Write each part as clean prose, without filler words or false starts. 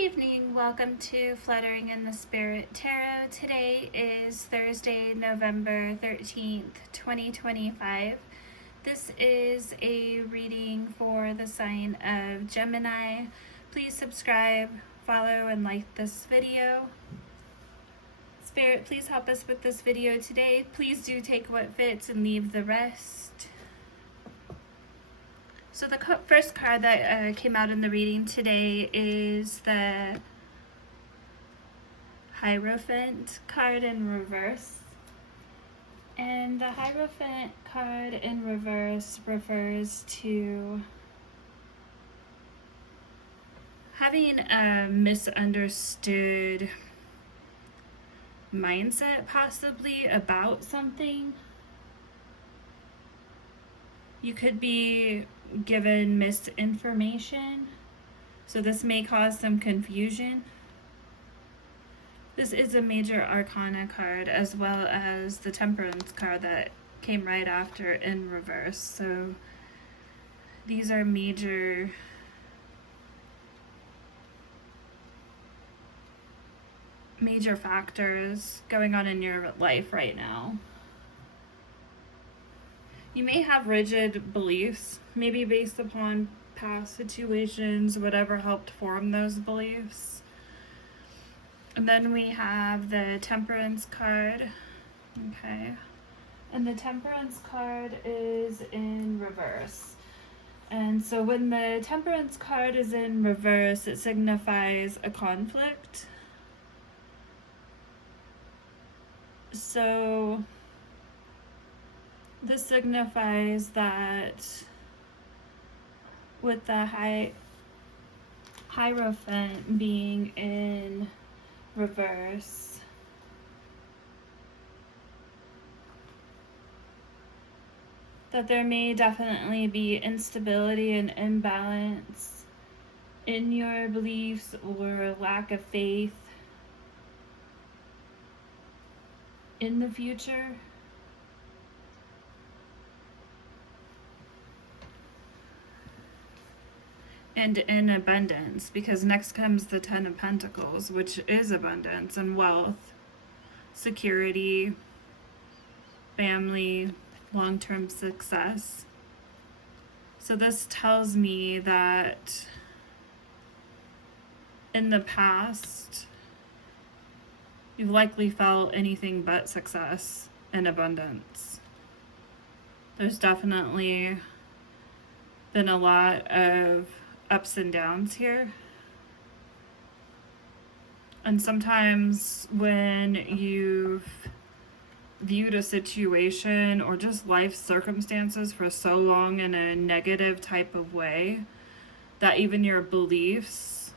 evening. Welcome to Fluttering in the Spirit Tarot. Today is Thursday, November 13th, 2025. This is a reading for the sign of Gemini. Please subscribe, follow, and like this video. Spirit, please help us with this video today. Please do take what fits and leave the rest. So the first card that came out in the reading today is the Hierophant card in reverse. And the Hierophant card in reverse refers to having a misunderstood mindset possibly about something. You could be given misinformation, so this may cause some confusion. This is a major arcana card as well as the Temperance card that came right after in reverse. So these are major factors going on in your life right now. You may have rigid beliefs, maybe based upon past situations, whatever helped form those beliefs. And then we have the Temperance card. Okay. And the Temperance card is in reverse. And so when the Temperance card is in reverse, it signifies a conflict. So this signifies that with the Hierophant being in reverse, that there may definitely be instability and imbalance in your beliefs or lack of faith in the future. And in abundance, because next comes the Ten of Pentacles, which is abundance and wealth, security, family, long-term success. So this tells me that in the past, you've likely felt anything but success and abundance. There's definitely been a lot of ups and downs here. And sometimes when you've viewed a situation or just life circumstances for so long in a negative type of way that even your beliefs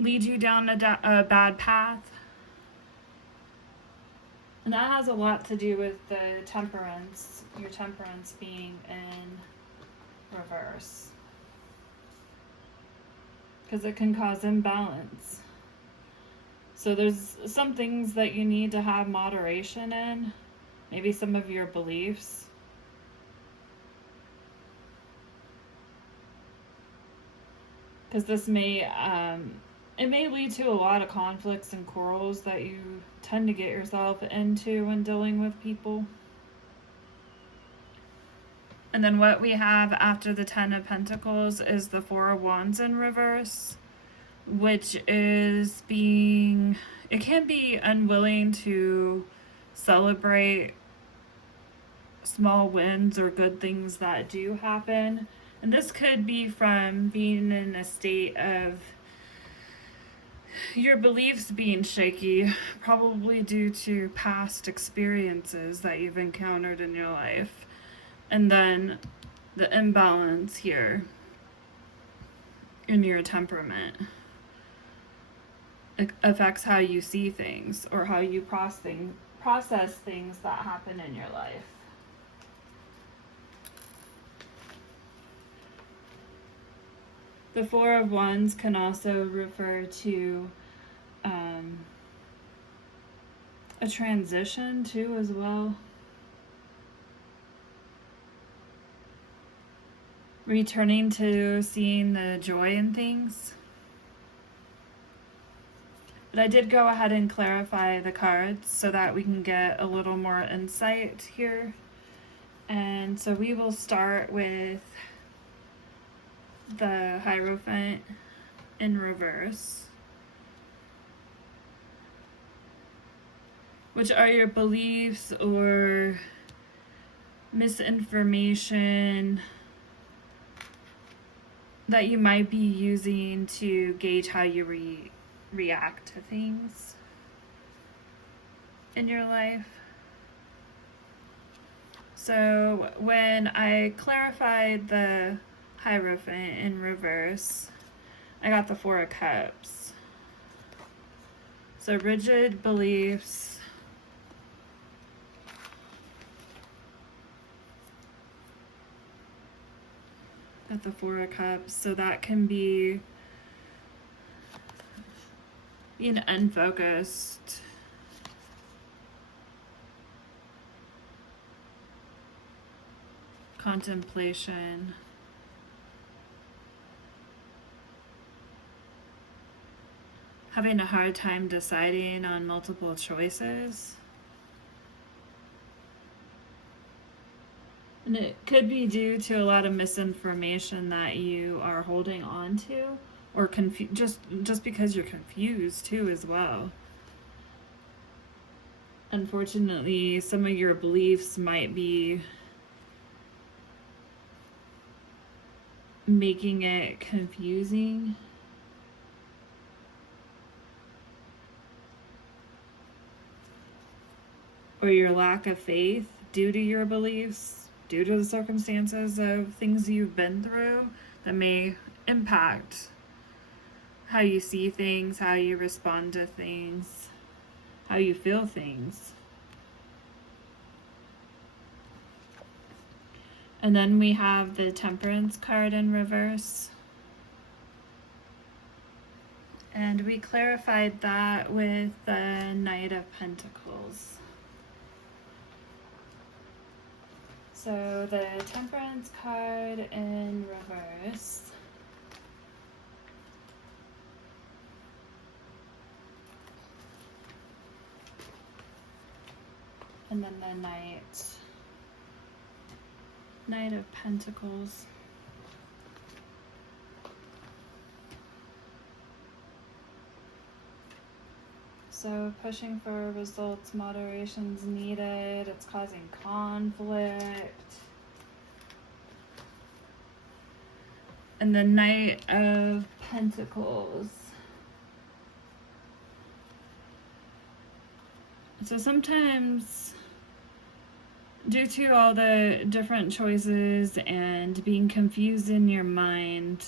lead you down a bad path. And that has a lot to do with the Temperance, your Temperance being in reverse, because it can cause imbalance. So there's some things that you need to have moderation in, maybe some of your beliefs. Because this may it may lead to a lot of conflicts and quarrels that you tend to get yourself into when dealing with people. And then what we have after the Ten of Pentacles is the Four of Wands in reverse, which is it can be unwilling to celebrate small wins or good things that do happen. And this could be from being in a state of your beliefs being shaky, probably due to past experiences that you've encountered in your life. And then the imbalance here in your temperament. It affects how you see things or how you process things that happen in your life. The Four of Wands can also refer to a transition too as well. returning to seeing the joy in things. But I did go ahead and clarify the cards so that we can get a little more insight here. And so we will start with the Hierophant in reverse, which are your beliefs or misinformation that you might be using to gauge how you react to things in your life. So when I clarified the Hierophant in reverse, I got the Four of Cups. So rigid beliefs, got the Four of Cups. So that can be being unfocused, contemplation, having a hard time deciding on multiple choices. And it could be due to a lot of misinformation that you are holding on to, or just because you're confused too as well. Unfortunately, some of your beliefs might be making it confusing. Or your lack of faith due to your beliefs, due to the circumstances of things you've been through that may impact how you see things, how you respond to things, how you feel things. And then we have the Temperance card in reverse. And we clarified that with the Knight of Pentacles. So the Temperance card in reverse. And then the Knight of Pentacles. So pushing for results, moderation's needed. It's causing conflict. And the Knight of Pentacles. So sometimes, due to all the different choices and being confused in your mind,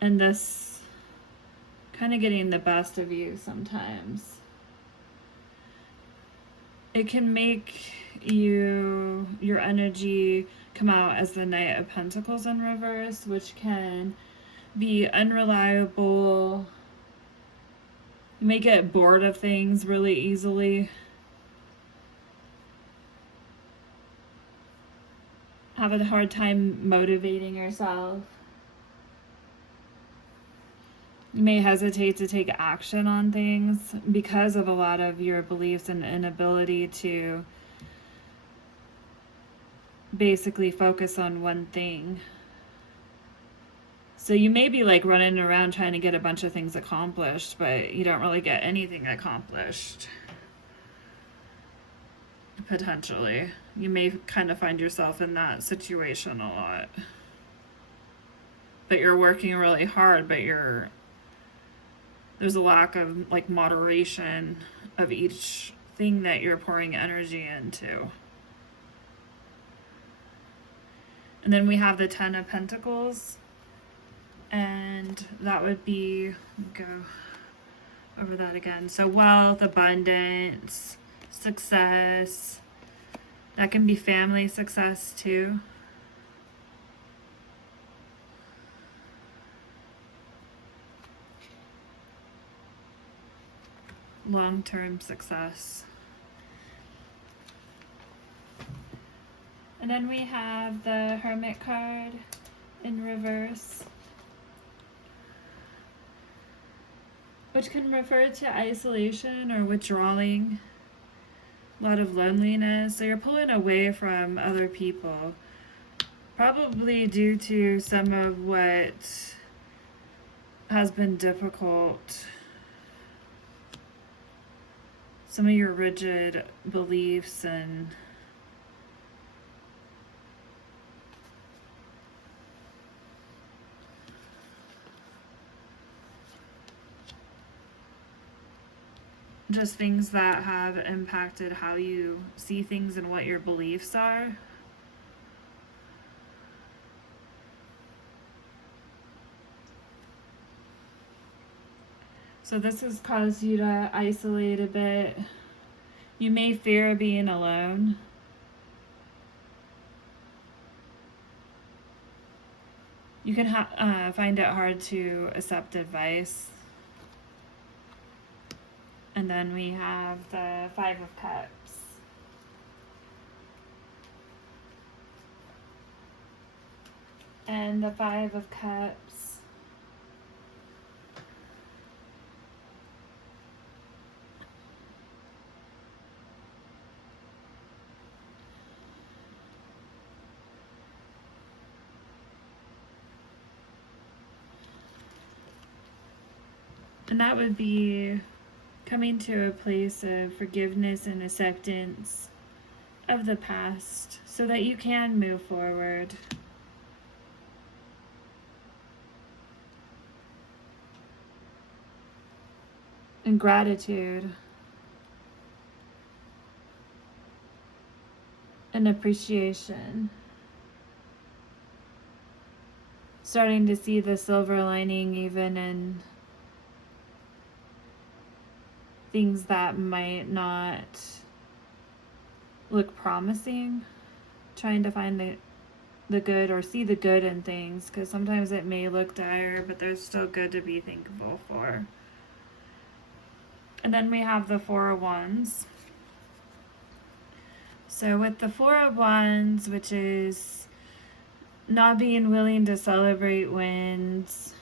and this kind of getting the best of you sometimes, it can make your energy come out as the Knight of Pentacles in reverse, which can be unreliable. You may get bored of things really easily. Have a hard time motivating yourself. You may hesitate to take action on things because of a lot of your beliefs and inability to basically focus on one thing. So you may be like running around trying to get a bunch of things accomplished, but you don't really get anything accomplished. Potentially. You may kind of find yourself in that situation a lot. But you're working really hard, but there's a lack of like moderation of each thing that you're pouring energy into. And then we have the Ten of Pentacles. And that would be, go over that again. So wealth, abundance, success. That can be family success too. Long-term success. And then we have the Hermit card in reverse, which can refer to isolation or withdrawing, a lot of loneliness. So you're pulling away from other people, probably due to some of what has been difficult, some of your rigid beliefs and just things that have impacted how you see things and what your beliefs are. So this has caused you to isolate a bit. You may fear being alone. You can find it hard to accept advice. And then we have the Five of Cups. And the Five of Cups and that would be coming to a place of forgiveness and acceptance of the past so that you can move forward. And gratitude and appreciation. Starting to see the silver lining even in things that might not look promising. Trying to find the good or see the good in things, because sometimes it may look dire, but there's still good to be thankful for. And then we have the Four of Wands. So with the Four of Wands, which is not being willing to celebrate wins,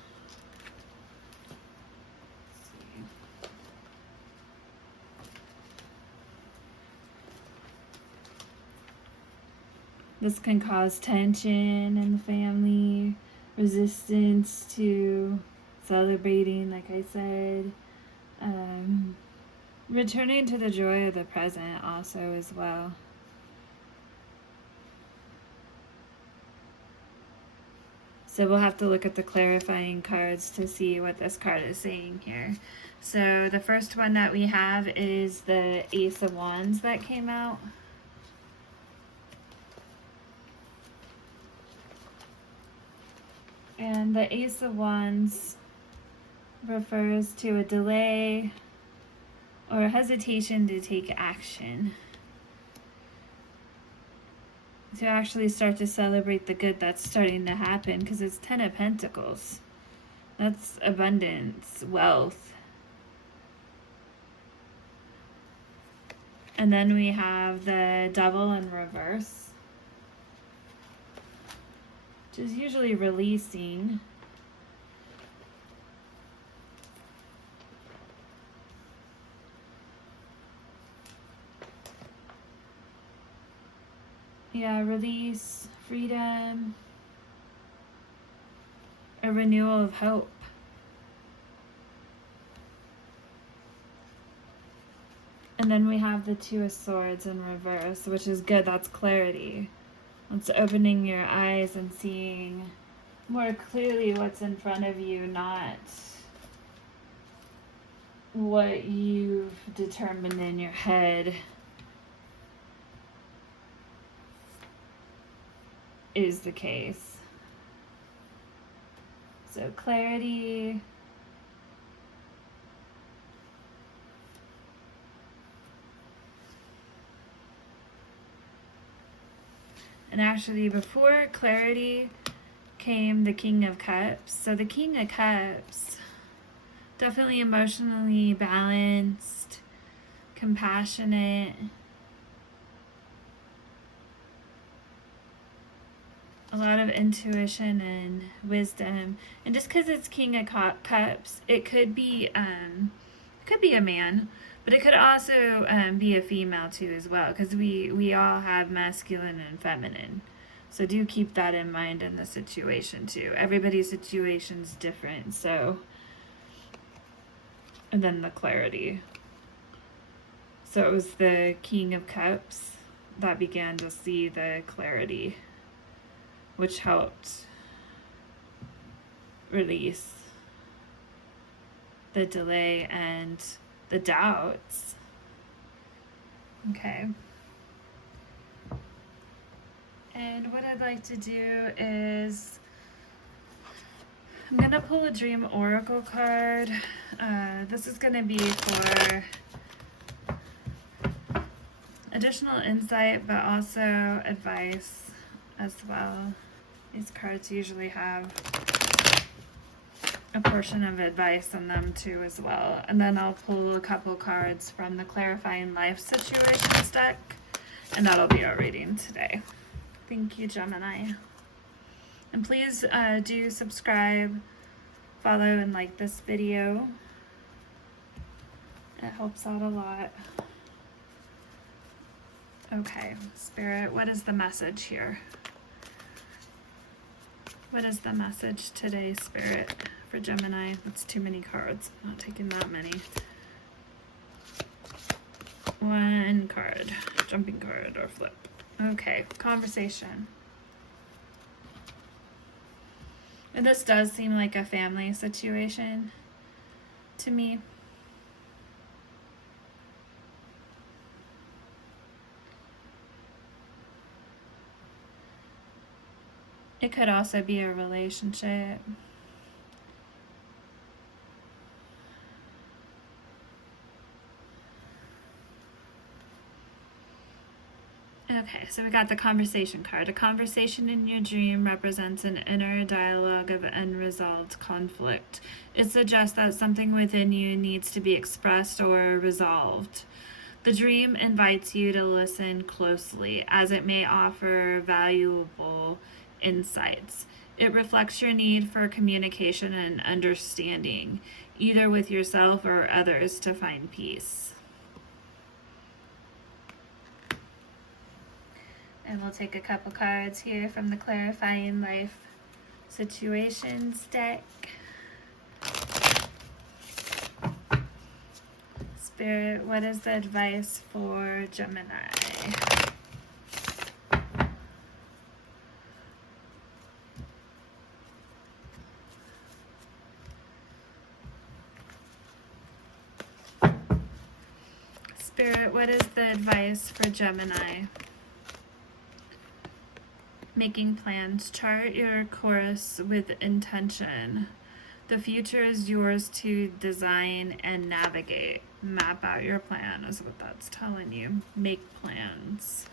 this can cause tension in the family, resistance to celebrating, like I said. Returning to the joy of the present also as well. So we'll have to look at the clarifying cards to see what this card is saying here. So the first one that we have is the Ace of Wands that came out. And the Ace of Wands refers to a delay or hesitation to take action, to actually start to celebrate the good that's starting to happen, because it's 10 of Pentacles. That's abundance, wealth. And then we have the Devil in reverse, which is usually releasing. Yeah, release, freedom, a renewal of hope. And then we have the Two of Swords in reverse, which is good. That's clarity. It's opening your eyes and seeing more clearly what's in front of you, not what you've determined in your head is the case. So clarity, and actually before clarity came the King of Cups. So the King of Cups, definitely emotionally balanced, compassionate, a lot of intuition and wisdom. And just because it's King of Cups, it could be a man, but it could also be a female too as well, because we all have masculine and feminine. So do keep that in mind in the situation too. Everybody's situation's different. So, and then the clarity. So it was the King of Cups that began to see the clarity, which helped release the delay and the doubts. Okay. And what I'd like to do is I'm going to pull a dream oracle card. This is going to be for additional insight, but also advice as well. These cards usually have a portion of advice in them too as well. And then I'll pull a couple cards from the Clarifying Life Situations deck, and that'll be our reading today. Thank you, Gemini. And please do subscribe, follow, and like this video. It helps out a lot. Okay, Spirit, what is the message here? What is the message today, Spirit, for Gemini? That's too many cards. I'm not taking that many. One card, jumping card or flip. Okay, conversation. And this does seem like a family situation to me. It could also be a relationship. Okay, so we got the conversation card. A conversation in your dream represents an inner dialogue of unresolved conflict. It suggests that something within you needs to be expressed or resolved. The dream invites you to listen closely, as it may offer valuable insights. It reflects your need for communication and understanding, either with yourself or others, to find peace. And we'll take a couple cards here from the Clarifying Life Situations deck. Spirit, what is the advice for Gemini? Spirit, what is the advice for Gemini? Making plans. Chart your course with intention. The future is yours to design and navigate. Map out your plan is what that's telling you. Make plans.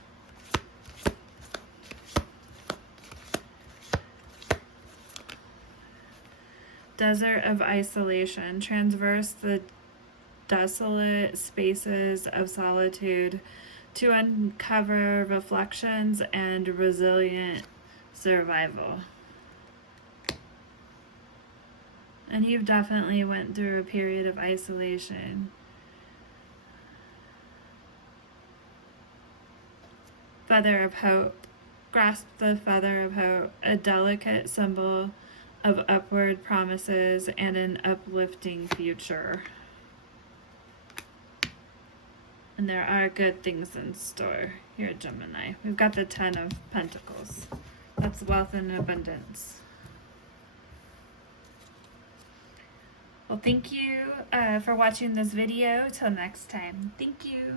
Desert of isolation. Traverse the desolate spaces of solitude to uncover reflections and resilient survival. And you've definitely went through a period of isolation. Feather of hope. Grasp the feather of hope, a delicate symbol of upward promises and an uplifting future. And there are good things in store here, Gemini. We've got the 10 of Pentacles. That's wealth and abundance. Well, thank you for watching this video. Till next time. Thank you.